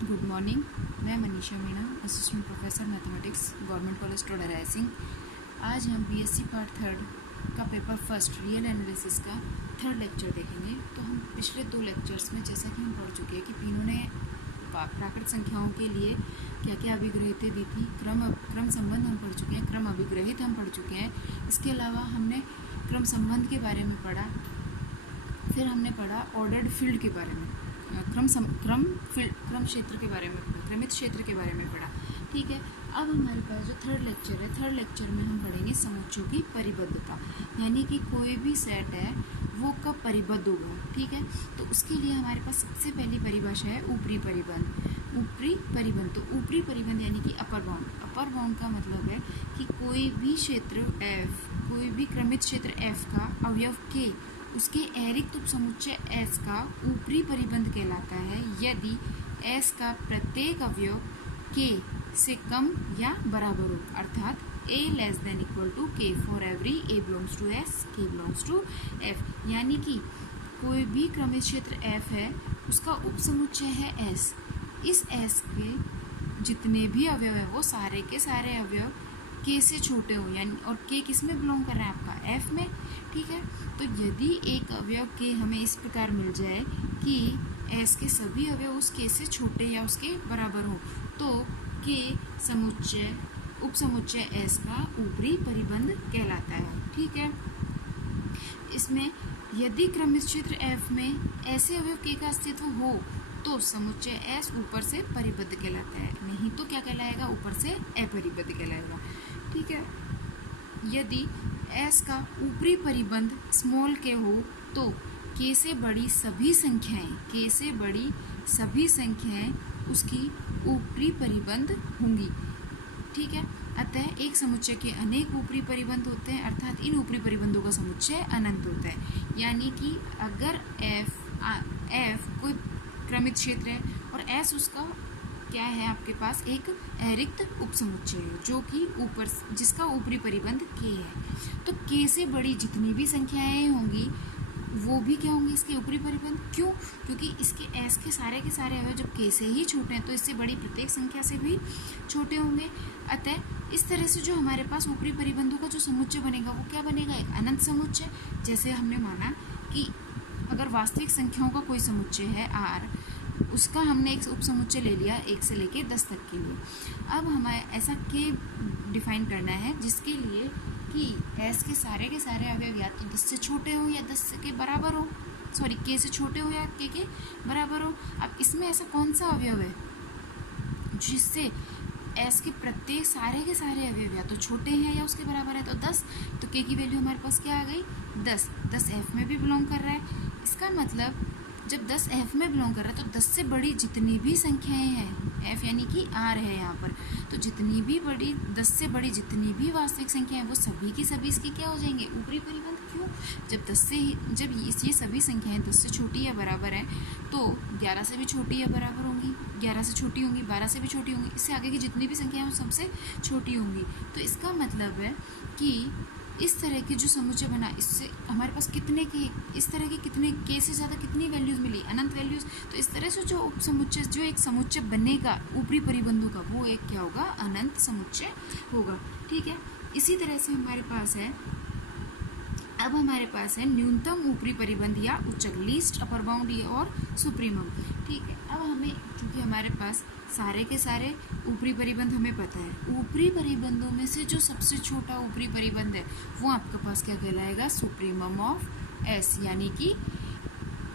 Good morning. मैं Manisha Meena, assistant professor mathematics, government college Toda Raisingh. आज हम बीएससी पार्ट थर्ड का पेपर फर्स्ट रियल एनालिसिस का थर्ड लेक्चर देखेंगे। तो हम पिछले 2 लेक्चर्स में जैसा कि हम पढ़ चुके हैं कि पीनों ने प्राकृत संख्याओं के लिए क्या क्या अभिग्रहितें दी थी। क्रम संबंध हम पढ़ चुके हैं, क्रम अभिग्रहित हम पढ़ चुके हैं। इसके अलावा हमने क्रम संबंध के बारे में पढ़ा, फिर हमने पढ़ा ऑर्डर्ड फील्ड के बारे में, क्रम क्षेत्र के बारे में पढ़ा, क्रमित क्षेत्र के बारे में पढ़ा। ठीक है, अब हमारे पास जो थर्ड लेक्चर है, थर्ड लेक्चर में हम पढ़ेंगे समुच्चयों की परिबद्धता, यानी कि कोई भी सेट है वो कब परिबद्ध होगा। ठीक है, तो उसके लिए हमारे पास सबसे पहली परिभाषा है ऊपरी परिबंध। ऊपरी परिबंध, तो ऊपरी परिबंध यानी कि अपर बाउंड। अपर बाउंड का मतलब है कि कोई भी क्षेत्र F, कोई भी क्रमित क्षेत्र F का अवयव K उसके अतिरिक्त उपसमुच्चय S का ऊपरी परिबंध कहलाता है यदि S का प्रत्येक अवयव K से कम या बराबर हो, अर्थात A less than equal to K for every A belongs to S, K belongs to F। यानी कि कोई भी क्रमित क्षेत्र F है, उसका उपसमुच्चय है S। इस S के जितने भी अवयव है वो सारे के सारे अवयव K से छोटे हो, यानी और K किस में बिलोंग कर रहा है आपका F में। ठीक है, तो यदि एक अवयव K हमें इस प्रकार मिल जाए कि S के सभी अवयव उस K से छोटे या उसके बराबर हो, तो K समुच्चय उपसमुच्चय S का ऊपरी परिबंध कहलाता है। ठीक है, इसमें यदि क्रमित क्षेत्र F में ऐसे अवयव K का अस्तित्व हो तो समुच्चय S ऊपर से परिबद्ध कहलाता है, नहीं तो क्या कहलाएगा, ऊपर से अपरिबद्ध कहलाएगा। ठीक है, यदि S का ऊपरी परिबंध स्मॉल k हो तो K से बड़ी सभी संख्याएं, K से बड़ी सभी संख्याएं उसकी ऊपरी परिबंध होंगी। ठीक है, अतः एक समुच्चय के अनेक ऊपरी परिबंध होते हैं, अर्थात इन ऊपरी परिबंधों का समुच्चय अनंत होता है। यानी कि अगर F कोई क्रमित क्षेत्र है और S उसका क्या है, आपके पास एक अतिरिक्त उपसमुच्चय है जो कि ऊपर, जिसका ऊपरी परिबंध K है, तो K से बड़ी जितनी भी संख्याएं होंगी वो भी क्या होंगी, इसके ऊपरी परिबंध। क्यों? क्योंकि इसके S के सारे अवयव जब K से ही छोटे हैं तो इससे बड़ी प्रत्येक संख्या से भी छोटे होंगे। अतः इस तरह से जो हमारे पास ऊपरी परिबंधों का जो समुच्चय बनेगा वो क्या बनेगा, एक अनंत समुच्चय। जैसे हमने माना कि अगर वास्तविक संख्याओं का कोई समुच्चय है R, उसका हमने एक उपसमुच्चय ले लिया 1 से लेके 10 तक के लिए। अब हमें ऐसा K डिफाइन करना है जिसके लिए कि S के सारे अवयव या तो 10 से छोटे हो या 10 के बराबर हो, सॉरी K से छोटे हो या K के बराबर हो। अब इसमें ऐसा कौन सा अवयव है जिससे S के प्रत्येक सारे के सारे अवयव या तो छोटे हैं या उसके बराबर है, तो 10, तो K की वैल्यू हमारे पास क्या आ गई, 10। 10 F में भी बिलोंग कर रहा है। इसका मतलब जब 10 F में बिलोंग कर रहा है तो 10 से बड़ी जितनी भी संख्याएं हैं, F यानी कि R है यहाँ पर, तो जितनी भी बड़ी 10 से बड़ी जितनी भी वास्तविक संख्याएं वो सभी की सभी इसकी क्या हो जाएंगे, ऊपरी परिबंध। क्यों? जब ये सभी संख्याएं 10 से छोटी या बराबर हैं तो 11 से भी छोटी या बराबर होंगी, 11 से छोटी होंगी, 12 से भी छोटी होंगी, इससे आगे की जितनी भी संख्याएं वो सबसे छोटी होंगी। तो इसका मतलब है कि इस तरह के जो समुच्चय बना, इससे हमारे पास कितने के, इस तरह के कितने K से ज़्यादा कितनी वैल्यूज़ मिली, अनंत वैल्यूज़। तो इस तरह से जो उपसमुच्चय, जो एक समुच्चय बनेगा ऊपरी परिबंधों का, वो एक क्या होगा, अनंत समुच्चय होगा। ठीक है, इसी तरह से हमारे पास है, अब हमारे पास है न्यूनतम ऊपरी परिबंध या उच्चक, लीस्ट अपर बाउंड और सुप्रीमम। ठीक है, अब हमें, क्योंकि हमारे पास सारे के सारे ऊपरी परिबंध हमें पता है, ऊपरी परिबंधों में से जो सबसे छोटा ऊपरी परिबंध है वो आपके पास क्या कहलाएगा, सुप्रीमम ऑफ S, यानी कि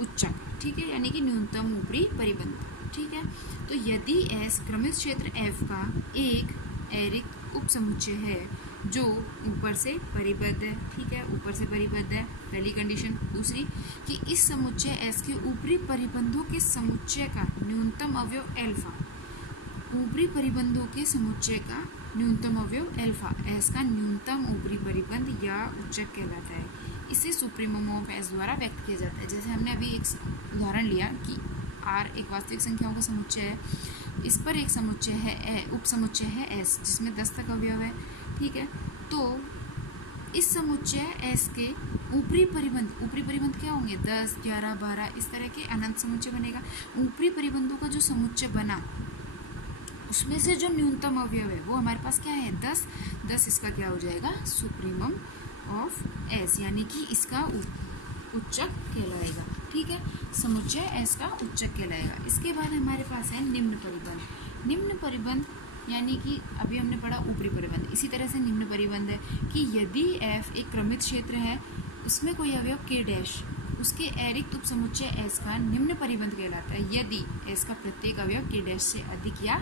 उच्चक। ठीक है, यानी कि न्यूनतम ऊपरी परिबंध। ठीक है, तो यदि S क्रमित क्षेत्र F का एक अतिरिक्त उपसमुच्चय है जो ऊपर से परिबद्ध है। ठीक है, ऊपर से परिबद्ध है, पहली कंडीशन। दूसरी कि इस समुच्चय S के ऊपरी परिबंधों के समुच्चय का न्यूनतम अवयव अल्फा, ऊपरी परिबंधों के समुच्चय का न्यूनतम अवयव अल्फा S का न्यूनतम ऊपरी परिबंध या उच्चक कहलाता है। इसे सुप्रीमम ऑफ S द्वारा व्यक्त किया जाता है। जैसे हमने अभी एक उदाहरण लिया कि R एक वास्तविक संख्याओं का समुच्चय है, इस पर एक समुच्चय है उपसमुच्चय है S जिसमें 10 तक अवयव है। ठीक है, तो इस समुच्चय S के ऊपरी परिबंध क्या होंगे 10, 11, 12 इस तरह के अनंत समुच्चय बनेगा। ऊपरी परिबंधों का जो समुच्चय बना उसमें से जो न्यूनतम अवयव है वो हमारे पास क्या है 10। 10 इसका क्या हो जाएगा सुप्रीमम ऑफ S, यानी कि इसका उच्चक कहलाएगा। ठीक है, समुच्चय S का उच्चक कहलाएगा। इसके बाद हमारे पास है निम्न परिबंध। निम्न परिबंध यानी कि अभी हमने पढ़ा ऊपरी परिबंध, इसी तरह से निम्न परिबंध है कि यदि F एक क्रमित क्षेत्र है, उसमें कोई अवयव K डैश उसके अरिक्त उपसमुच्चय S का निम्न परिबंध कहलाता है यदि S का प्रत्येक अवयव K डैश से अधिक या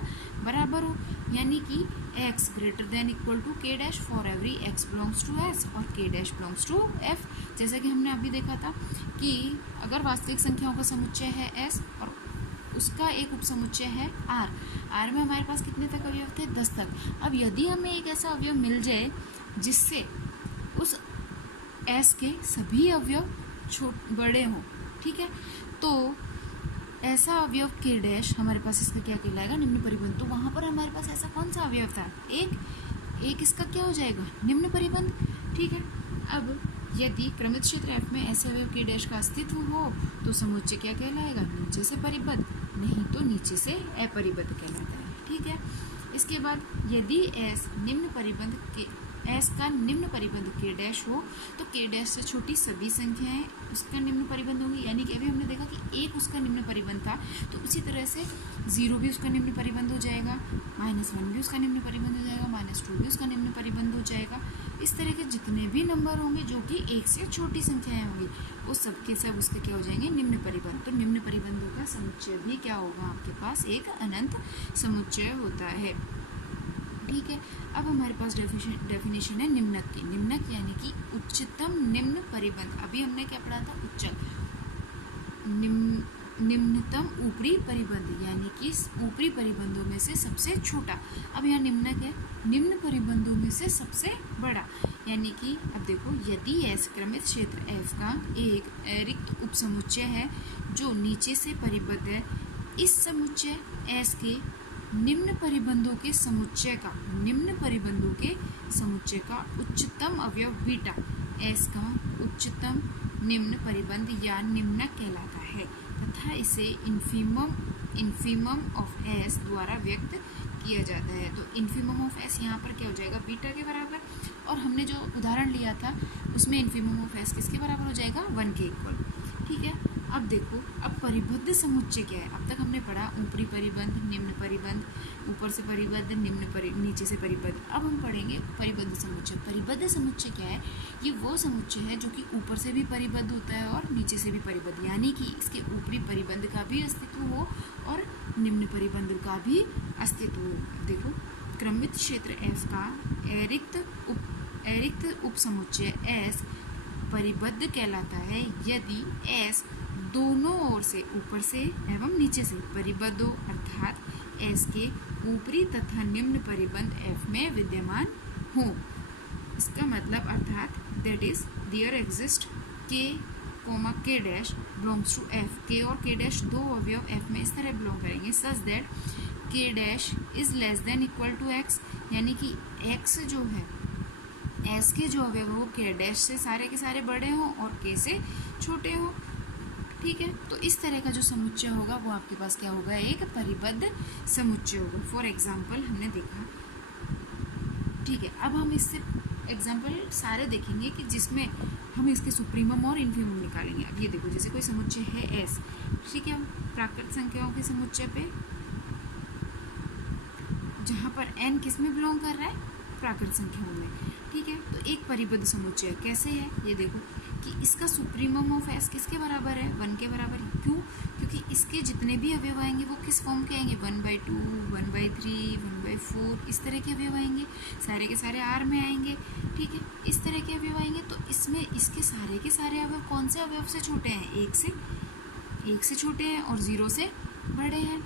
बराबर हो, यानी कि X greater than equal to K dash for every X belongs to S और K dash belongs to F। जैसा कि हमने अभी देखा था कि अगर वास्तविक संख्याओं का समुच्चय है S और उसका एक उपसमुच्चय है R, R में हमारे पास कितने तक अवयव थे 10 तक। अब यदि हमें एक ऐसा अवयव मिल जाए जिससे उस S के सभी अवयव बड़े हों, ठीक है, तो ऐसा अवयव K डैश हमारे पास इसका क्या कहलाएगा निम्न परिबंध। तो वहाँ पर हमारे पास ऐसा कौन सा अवयव था एक इसका क्या हो जाएगा निम्न परिबंध। ठीक है, अब यदि क्रमित क्षेत्र F में ऐसे अवयव K डैश का अस्तित्व हो तो समुच्चय क्या कहलाएगा नीचे से परिबद्ध, नहीं तो नीचे से अपरिबद्ध कहलाता है। ठीक है, इसके बाद यदि S निम्न परिबंध के S का निम्न परिबंध K डैश हो तो K डैश से छोटी सभी संख्याएं उसका निम्न परिबंध होंगी, यानी कि अभी हमने देखा कि 1 उसका निम्न परिबंध था तो उसी तरह से 0 भी उसका निम्न परिबंध हो जाएगा, -1 भी उसका निम्न परिबंध हो जाएगा, -2 भी उसका निम्न परिबंध हो जाएगा। इस तरह के जितने भी नंबर होंगे जो कि 1 से छोटी संख्याएं होंगी वो सब के सब उसके क्या हो जाएंगे निम्न परिबंध। तो निम्न परिबंधों का समुच्चय भी क्या होगा आपके पास एक अनंत समुच्चय होता है। ठीक है, अब हमारे पास डेफिनेशन है निम्नक की। निम्नक यानी कि उच्चतम निम्न परिबंध। अभी हमने क्या पढ़ा था उच्चक, निम्नतम ऊपरी परिबंध यानी कि ऊपरी परिबंधों में से सबसे छोटा। अब यहाँ निम्नक है निम्न परिबंधों में से सबसे बड़ा, यानी कि अब देखो यदि S क्रमित क्षेत्र F का एक अरिक्त उपसमुच्चय है जो नीचे से परिबद्ध है, इस समुच्चय S के निम्न परिबंधों के समुच्चय का उच्चतम अवयव बीटा S का उच्चतम निम्न परिबंध या निम्नक कहलाता है तथा इसे इन्फीमम ऑफ S द्वारा व्यक्त किया जाता है। तो इन्फीमम ऑफ S यहाँ पर क्या हो जाएगा बीटा के बराबर, और हमने जो उदाहरण लिया था उसमें इन्फीमम ऑफ S किसके बराबर हो जाएगा 1 के इक्वल। ठीक है, अब देखो अब परिबद्ध समुच्चय क्या है। अब तक हमने पढ़ा ऊपरी परिबंध, निम्न परिबंध, ऊपर से परिबद्ध, नीचे से परिबद्ध। अब हम पढ़ेंगे परिबद्ध समुच्चय। परिबद्ध समुच्चय क्या है, ये वो समुच्चय है जो कि ऊपर से भी परिबद्ध होता है और नीचे से भी परिबद्ध, यानी कि इसके ऊपरी परिबंध का भी अस्तित्व हो और निम्न परिबंध का भी अस्तित्व हो। देखो क्रमित क्षेत्र F का अरिक्त उपसमुच्चय S परिबद्ध कहलाता है यदि S दोनों ओर से ऊपर से एवं नीचे से परिबद्ध हो, अर्थात S के ऊपरी तथा निम्न परिबंध F में विद्यमान हो। इसका मतलब अर्थात that is there exist K dash belongs to F। K और K डैश दो अवयव F में इस तरह बिलोंग करेंगे such that K dash is less than equal to X, यानी कि X जो है S के जो अवयव वो K डैश से सारे के सारे बड़े हों और K से छोटे हों। ठीक है, तो इस तरह का जो समुच्चय होगा वो आपके पास क्या होगा एक परिबद्ध समुच्चय होगा। फॉर एग्जाम्पल हमने देखा। ठीक है, अब हम इससे एग्जाम्पल सारे देखेंगे कि जिसमें हम इसके सुप्रीमम और इन्फीमम निकालेंगे। अब ये देखो जैसे कोई समुच्चय है S, ठीक है, प्राकृत संख्याओं के समुच्चय पे जहाँ पर n किस में बिलोंग कर रहा है प्राकृत संख्याओं में। ठीक है, तो एक परिबद्ध समुच्चय कैसे है ये देखो कि इसका सुप्रीमम ऑफ S किसके बराबर है 1 के बराबर। क्यों? क्योंकि इसके जितने भी अवयव आएंगे वो किस फॉर्म के आएंगे 1/2, 1/3, 1/4 इस तरह के अवयव आएंगे, सारे के सारे R में आएंगे। ठीक है, इस तरह के अवयव आएंगे तो इसमें इसके सारे के सारे अवयव कौन से अवयव से छोटे हैं 1 से छोटे हैं और 0 से बड़े हैं।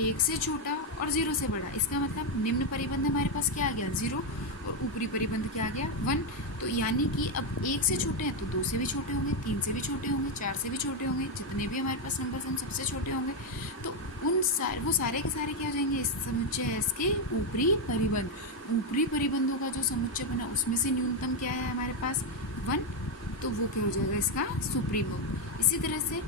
1 से छोटा और 0 से बड़ा, इसका मतलब निम्न परिबंध हमारे पास क्या आ गया 0 और ऊपरी परिबंध क्या आ गया 1। तो यानी कि अब 1 से छोटे हैं तो 2 से भी छोटे होंगे, 3 से भी छोटे होंगे, 4 से भी छोटे होंगे, जितने भी हमारे पास नंबर हम सबसे छोटे होंगे। तो वो सारे के सारे क्या हो जाएंगे, इस समुच्चय एस के ऊपरी परिबंध। ऊपरी परिबंधों का जो समुच्चय बना उसमें से न्यूनतम क्या है हमारे पास 1, तो वो क्या हो जाएगा इसका सुप्रीमम। इसी तरह से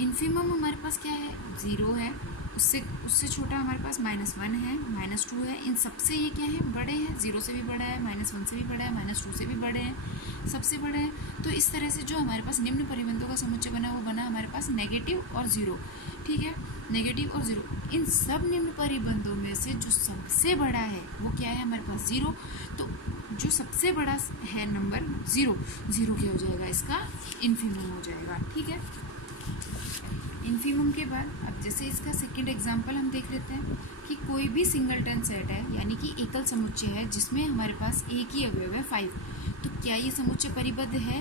इन्फीमम हमारे पास क्या है 0 है, उससे छोटा हमारे पास -1 है, -2 है। इन सबसे ये क्या है बड़े हैं, 0 से भी बड़ा है, -1 से भी बड़ा है, -2 से भी बड़े हैं, सबसे बड़े हैं। तो इस तरह से जो हमारे पास निम्न परिबंधों का समुच्चय बना वो बना हमारे पास नेगेटिव और 0। ठीक है, नेगेटिव और 0। इन सब निम्न परिबंधों में से जो सबसे बड़ा है वो क्या है हमारे पास 0। तो जो सबसे बड़ा है नंबर 0 क्या हो जाएगा इसका इन्फीमम हो जाएगा। ठीक है, इन्फीमम के बाद अब जैसे इसका सेकंड एग्जांपल हम देख लेते हैं कि कोई भी सिंगलटन सेट है यानी कि एकल समुच्चय है जिसमें हमारे पास एक ही अवयव है 5, तो क्या ये समुच्चय परिबद्ध है?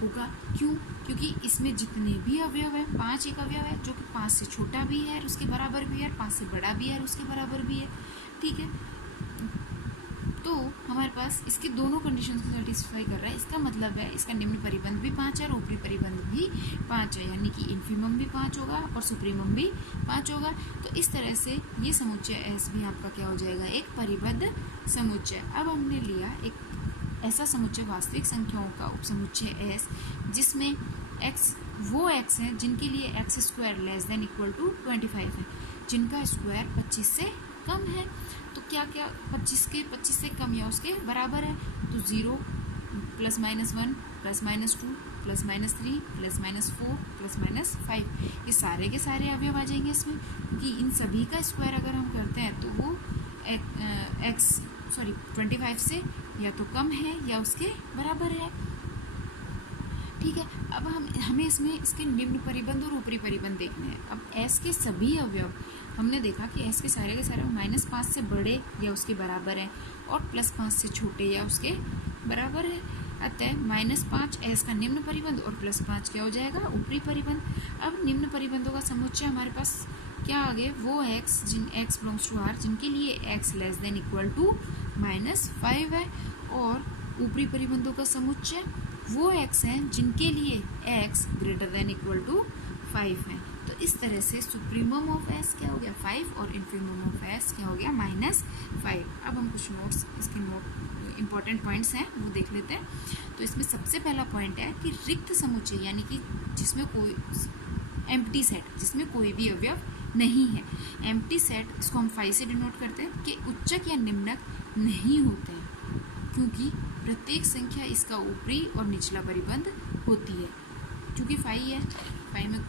होगा। क्यों? क्योंकि इसमें जितने भी अवयव है 5 एक अवयव है जो कि 5 से छोटा भी है और उसके बराबर भी है, 5 से बड़ा भी है और उसके बराबर भी है। ठीक है, तो हमारे पास इसकी दोनों कंडीशंस को सेटिस्फाई कर रहा है। इसका मतलब है इसका निम्न परिबंध भी 5 है और ऊपरी परिबंध भी 5 है, यानी कि इन्फीमम भी 5 होगा और सुप्रीमम भी 5 होगा। तो इस तरह से ये समुच्चय एस भी आपका क्या हो जाएगा, एक परिबद्ध समुच्चय। अब हमने लिया एक ऐसा समुच्चय वास्तविक संख्याओं का उपसमुच्चय एस जिसमें एक्स वो एक्स हैं जिनके लिए x² less than equal to 25 है, जिनका स्क्वायर 25 से कम है। तो क्या क्या 25 से कम या उसके बराबर है, तो 0 +- 1 +- 2 +- 3 +- 4 +- 5 ये सारे के सारे अवयव आ जाएंगे इसमें, क्योंकि इन सभी का स्क्वायर अगर हम करते हैं तो वो 25 से या तो कम है या उसके बराबर है। ठीक है, अब हमें इसमें इसके निम्न परिबंध और ऊपरी परिबंध देखने हैं। अब एस के सभी अवयव हमने देखा कि एस के सारे -5 से बड़े या उसके बराबर हैं और +5 से छोटे या उसके बराबर है। अतः -5 एस का निम्न परिबंध और +5 क्या हो जाएगा ऊपरी परिबंध। अब निम्न परिबंधों का समुच्चय हमारे पास क्या आ गए, वो x x belongs to r जिनके लिए x less than equal to -5 है, और ऊपरी परिबंधों का समुच्चय वो x हैं जिनके लिए x greater than equal to 5 है। तो इस तरह से सुप्रीमम ऑफ s क्या हो गया 5 और इन्फीमम ऑफ s क्या हो गया -5। अब हम कुछ नोट्स इसके इंपॉर्टेंट पॉइंट्स हैं वो देख लेते हैं। तो इसमें सबसे पहला पॉइंट है कि रिक्त समुच्चय यानी कि जिसमें कोई एम्प्टी सेट जिसमें कोई भी अवयव नहीं है, एम्प्टी सेट इसको हम 5 से डिनोट करते हैं कि उच्चक या निम्नक नहीं होते हैं, क्योंकि प्रत्येक संख्या इसका ऊपरी और निचला परिबंध होती है। क्योंकि 5 है, 5 में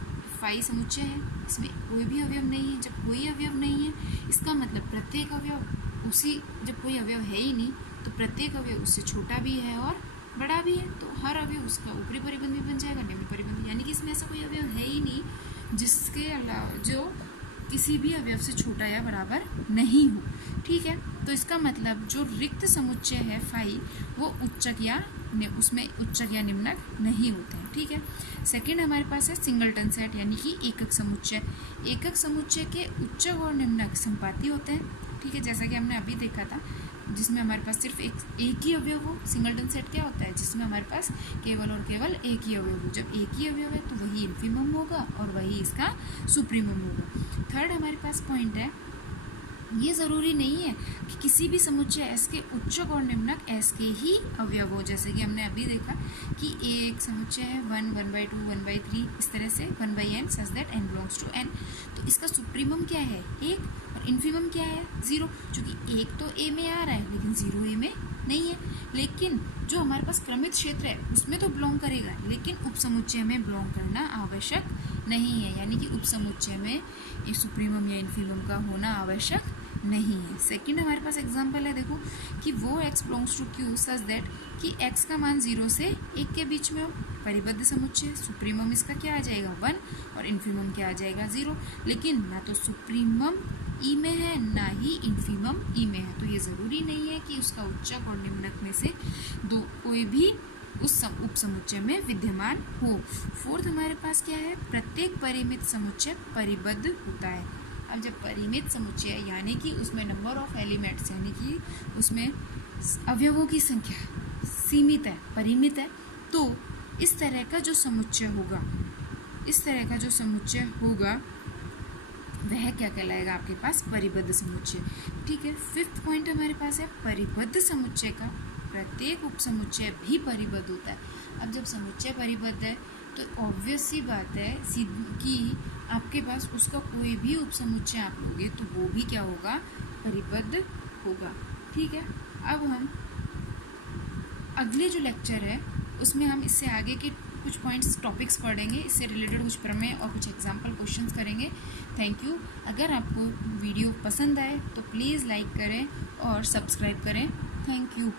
5 समुच्चय है, इसमें कोई भी अवयव नहीं है। जब कोई अवयव नहीं है इसका मतलब प्रत्येक अवयव जब कोई अवयव है ही नहीं तो प्रत्येक अवयव उससे छोटा भी है और बड़ा भी है, तो हर अवयव उसका ऊपरी परिबंध भी बन जाएगा, निम्न परिबंध, यानी कि इसमें ऐसा कोई अवयव है ही नहीं जिसके अलावा जो किसी भी अवयव से छोटा या बराबर नहीं हो। ठीक है, तो इसका मतलब जो रिक्त समुच्चय है 5 वो उच्चक या निम्नक नहीं होते हैं। ठीक है, सेकंड हमारे पास है सिंगलटन सेट यानी कि एकक समुच्चय। एकक समुच्चय के उच्चक और निम्नक संपाती होते हैं। ठीक है, जैसा कि हमने अभी देखा था जिसमें हमारे पास सिर्फ एक ही अवयव हो। सिंगलटन सेट क्या होता है, जिसमें हमारे पास केवल और केवल एक ही अवयव हो। जब एक ही अवयव है तो वही इन्फीमम होगा और वही इसका सुप्रीमम होगा। थर्ड हमारे पास पॉइंट है, ये ज़रूरी नहीं है कि किसी भी समुच्चय एस के उच्चक और निम्नक एस के ही अवयव हो। जैसे कि हमने अभी देखा कि एक समुच्चय है 1, 1/2, 1/3, इस तरह से 1/n such that n belongs to n। तो इसका सुप्रीमम क्या है 1 और इन्फीमम क्या है 0, क्योंकि 1 तो a में आ रहा है लेकिन 0 a में नहीं है। लेकिन जो हमारे पास क्रमित क्षेत्र है उसमें तो बिलोंग करेगा, लेकिन उपसमुच्चय में बिलोंग करना आवश्यक नहीं है, यानी कि उपसमुच्चय में सुप्रीमम या इन्फीमम का होना आवश्यक नहीं है। सेकंड हमारे पास एग्जांपल है, देखो कि वो x belongs to q such that कि x का मान 0 से 1 के बीच में हो। परिबद्ध समुच्चय, सुप्रीमम इसका क्या आ जाएगा 1 और इन्फीमम क्या आ जाएगा 0। लेकिन ना तो सुप्रीमम ई में है ना ही इन्फीमम ई में है, तो ये ज़रूरी नहीं है कि उसका उच्चक और निम्नक में से कोई भी उस उपसमुच्चय में विद्यमान हो। फोर्थ हमारे पास क्या है, प्रत्येक परिमित समुच्चय परिबद्ध होता है। अब जब परिमित समुच्चय यानी कि उसमें नंबर ऑफ एलिमेंट्स यानी कि उसमें अवयवों की संख्या सीमित है, परिमित है, तो इस तरह का जो समुच्चय होगा वह क्या कहलाएगा आपके पास, परिबद्ध समुच्चय। ठीक है, फिफ्थ पॉइंट हमारे पास है परिबद्ध समुच्चय का प्रत्येक उपसमुच्चय भी परिबद्ध होता है। अब जब समुच्चय परिबद्ध है तो ऑब्वियस सी बात है कि आपके पास उसका कोई भी उपसमुच्चय आप लोगे तो वो भी क्या होगा, परिबद्ध होगा। ठीक है, अब हम अगले जो लेक्चर है उसमें हम इससे आगे के कुछ पॉइंट्स टॉपिक्स पढ़ेंगे, इससे रिलेटेड कुछ प्रमेय और कुछ एग्जाम्पल क्वेश्चंस करेंगे। Thank you. अगर आपको वीडियो पसंद आए तो प्लीज़ लाइक करें और सब्सक्राइब करें। Thank you.